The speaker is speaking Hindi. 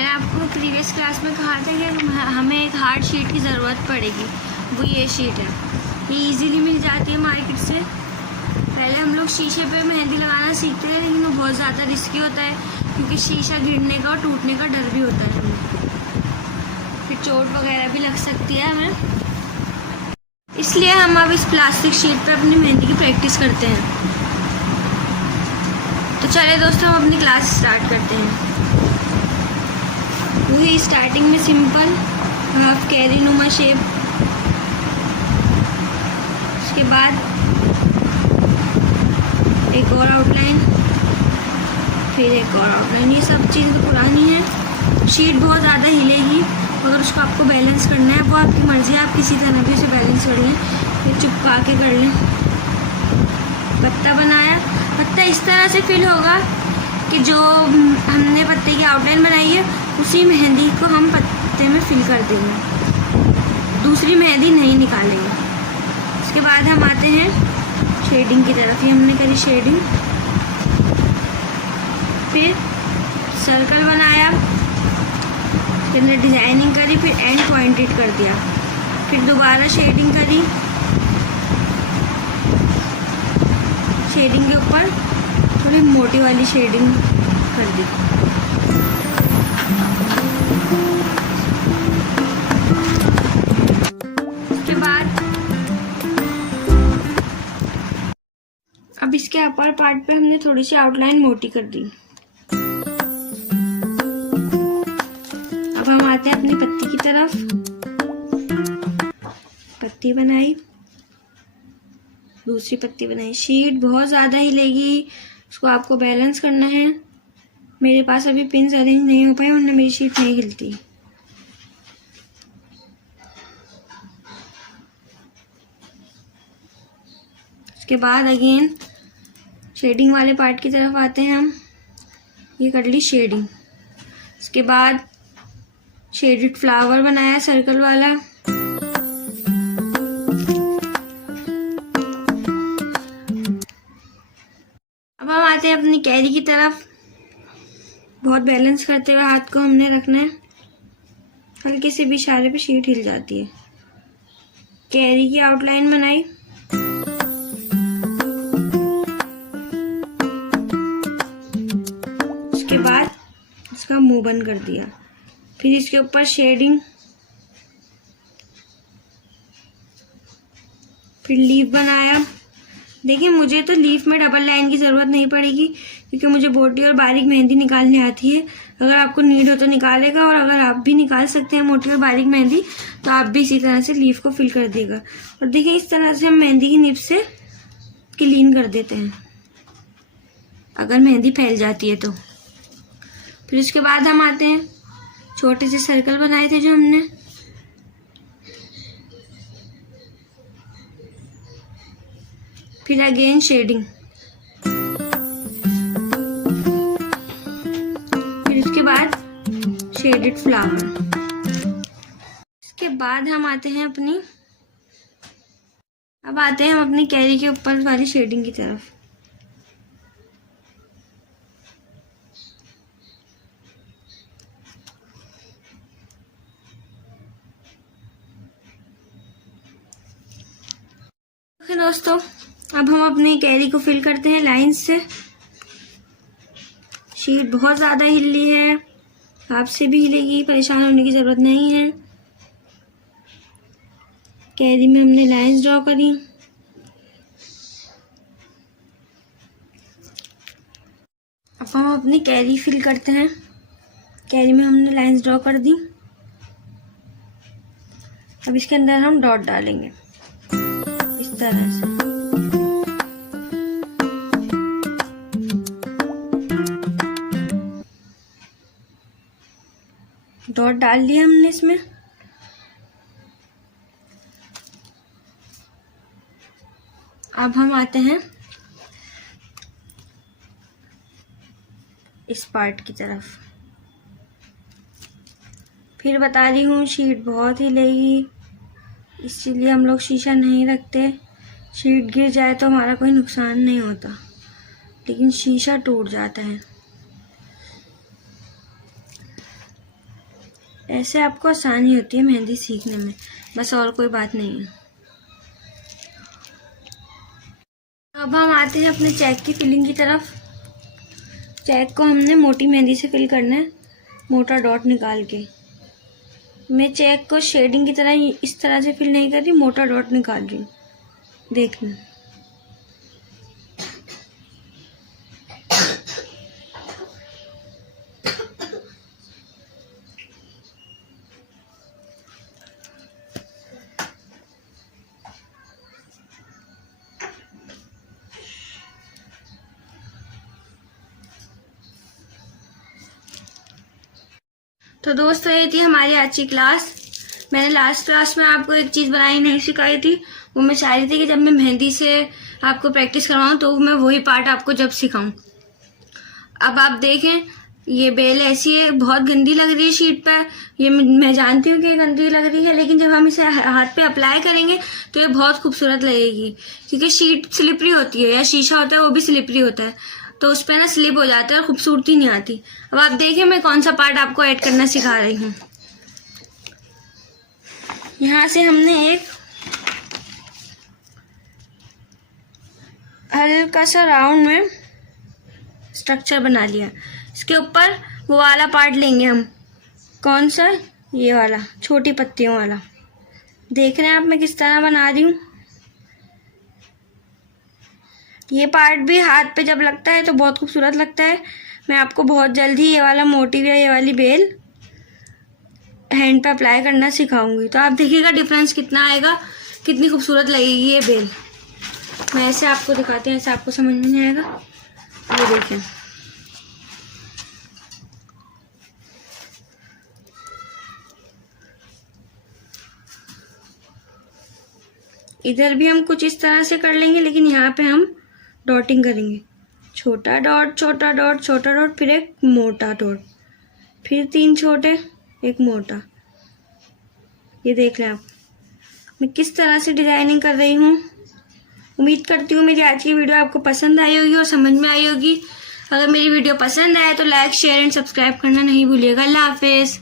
मैंने आपको प्रीवियस क्लास में कहा था कि हमें एक हार्ड शीट की ज़रूरत पड़ेगी। वो ये शीट है, ये इजीली मिल जाती है मार्केट से। पहले हम लोग शीशे पे मेहंदी लगाना सीखते हैं, लेकिन वो बहुत ज़्यादा रिस्की होता है क्योंकि शीशा गिरने का और टूटने का डर भी होता है हमें, फिर चोट वगैरह भी लग सकती है हमें। इसलिए हम अब इस प्लास्टिक शीट पे अपनी मेहंदी की प्रैक्टिस करते हैं। तो चलिए दोस्तों, हम अपनी क्लास स्टार्ट करते हैं। वही स्टार्टिंग में सिंपल हाफ कैरी नुमा शेप, उसके बाद एक और आउटलाइन, फिर एक और आउटलाइन। ये सब चीज़ें पुरानी है, शीट बहुत ज़्यादा हिलेगी, अगर उसको आपको बैलेंस करना है वो आपकी मर्ज़ी है, आप किसी तरह भी उसे बैलेंस कर लें, फिर चिपका के कर लें। पत्ता बनाया, पत्ता इस तरह से फिल होगा कि जो हमने पत्ते की आउटलाइन बनाई है उसी मेहंदी को हम पत्ते में फिल कर देंगे, दूसरी मेहंदी नहीं निकालेंगे। उसके बाद हम आते हैं शेडिंग की तरफ। ये हमने करी शेडिंग, फिर सर्कल बनाया, फिर हमने डिजाइनिंग करी, फिर एंड पॉइंटेड कर दिया, फिर दोबारा शेडिंग करी, शेडिंग के ऊपर थोड़ी मोटी वाली शेडिंग कर दी। उसके बाद अब इसके अपर पार्ट पे हमने थोड़ी सी आउटलाइन मोटी कर दी। अब हम आते हैं अपनी पत्ती की तरफ। पत्ती बनाई, दूसरी पत्ती बनाई। शीट बहुत ज़्यादा हिलेगी, उसको आपको बैलेंस करना है। मेरे पास अभी पिन्स अरेंज नहीं हो पाए, वरना मेरी शीट नहीं हिलती। उसके बाद अगेन शेडिंग वाले पार्ट की तरफ आते हैं हम। ये कर ली शेडिंग। उसके बाद शेडेड फ्लावर बनाया सर्कल वाला। अब हम आते हैं अपनी कैरी की तरफ। बहुत बैलेंस करते हुए हाथ को हमने रखना है, हल्के से भी इशारे पे शीट हिल जाती है। कैरी की आउटलाइन बनाई, उसके बाद इसका मुंह बंद कर दिया, फिर इसके ऊपर शेडिंग, फिर लीफ बनाया। देखिए, मुझे तो लीफ में डबल लाइन की ज़रूरत नहीं पड़ेगी क्योंकि मुझे मोटी और बारीक मेहंदी निकालने आती है। अगर आपको नीड हो तो निकालेगा, और अगर आप भी निकाल सकते हैं मोटी और बारीक मेहंदी तो आप भी इसी तरह से लीफ को फिल कर देगा। और देखिए, इस तरह से हम मेहंदी की निब से क्लीन कर देते हैं अगर मेहंदी फैल जाती है तो। फिर उसके बाद हम आते हैं, छोटे से सर्कल बनाए थे जो हमने, फिर अगेन शेडिंग, फिर उसके बाद शेडेड फ्लावर। इसके बाद हम आते हैं अब आते हैं हम अपनी कैरी के ऊपर वाली शेडिंग की तरफ। दोस्तों, अब हम अपनी कैरी को फिल करते हैं लाइन से। शीट बहुत ज़्यादा हिल रही है, आपसे भी हिलेगी, परेशान होने की ज़रूरत नहीं है। कैरी में हमने लाइंस ड्रॉ करी। अब हम अपनी कैरी फिल करते हैं। कैरी में हमने लाइंस ड्रॉ कर दी। अब इसके अंदर हम डॉट डालेंगे इस तरह से। डॉट डाल दिया हमने इसमें। अब हम आते हैं इस पार्ट की तरफ। फिर बता रही हूँ, शीट बहुत हिलेगी, इसीलिए हम लोग शीशा नहीं रखते। शीट गिर जाए तो हमारा कोई नुकसान नहीं होता, लेकिन शीशा टूट जाता है। ऐसे आपको आसानी होती है मेहंदी सीखने में, बस और कोई बात नहीं है। अब हम आते हैं अपने चेक की फिलिंग की तरफ। चेक को हमने मोटी मेहंदी से फिल करना है, मोटा डॉट निकाल के। मैं चेक को शेडिंग की तरह इस तरह से फिल नहीं कर रही, मोटा डॉट निकाल रही हूँ, देखना। तो दोस्तों ये थी हमारी आज की क्लास। मैंने लास्ट क्लास में आपको एक चीज़ बनाई नहीं सिखाई थी, वो मैं चाह रही थी कि जब मैं मेहंदी से आपको प्रैक्टिस करवाऊँ तो मैं वही पार्ट आपको जब सिखाऊं। अब आप देखें, ये बेल ऐसी है, बहुत गंदी लग रही है शीट पर, ये मैं जानती हूँ कि गंदी लग रही है, लेकिन जब हम इसे हाथ पे अप्लाई करेंगे तो ये बहुत खूबसूरत लगेगी, क्योंकि शीट स्लिपरी होती है, या शीशा होता है वो भी स्लिपरी होता है, तो उस पर ना स्लिप हो जाता है और खूबसूरती नहीं आती। अब आप देखें मैं कौन सा पार्ट आपको ऐड करना सिखा रही हूँ। यहाँ से हमने एक हल्का सा राउंड में स्ट्रक्चर बना लिया। इसके ऊपर वो वाला पार्ट लेंगे हम, कौन सा, ये वाला छोटी पत्तियों वाला। देख रहे हैं आप मैं किस तरह बना रही हूँ। ये पार्ट भी हाथ पे जब लगता है तो बहुत खूबसूरत लगता है। मैं आपको बहुत जल्द ही ये वाला मोटिव या ये वाली बेल हैंड पे अप्लाई करना सिखाऊंगी, तो आप देखिएगा डिफरेंस कितना आएगा, कितनी खूबसूरत लगेगी ये बेल। मैं ऐसे आपको दिखाती हूँ, ऐसे आपको समझ में नहीं आएगा। ये देखें, इधर भी हम कुछ इस तरह से कर लेंगे, लेकिन यहाँ पे हम डॉटिंग करेंगे। छोटा डॉट, छोटा डॉट, छोटा डॉट, फिर एक मोटा डॉट, फिर 3 छोटे, एक मोटा। ये देख लें आप मैं किस तरह से डिजाइनिंग कर रही हूँ। उम्मीद करती हूँ मेरी आज की वीडियो आपको पसंद आई होगी और समझ में आई होगी। अगर मेरी वीडियो पसंद आए तो लाइक, शेयर एंड सब्सक्राइब करना नहीं भूलिएगा। अल्लाह हाफिज़।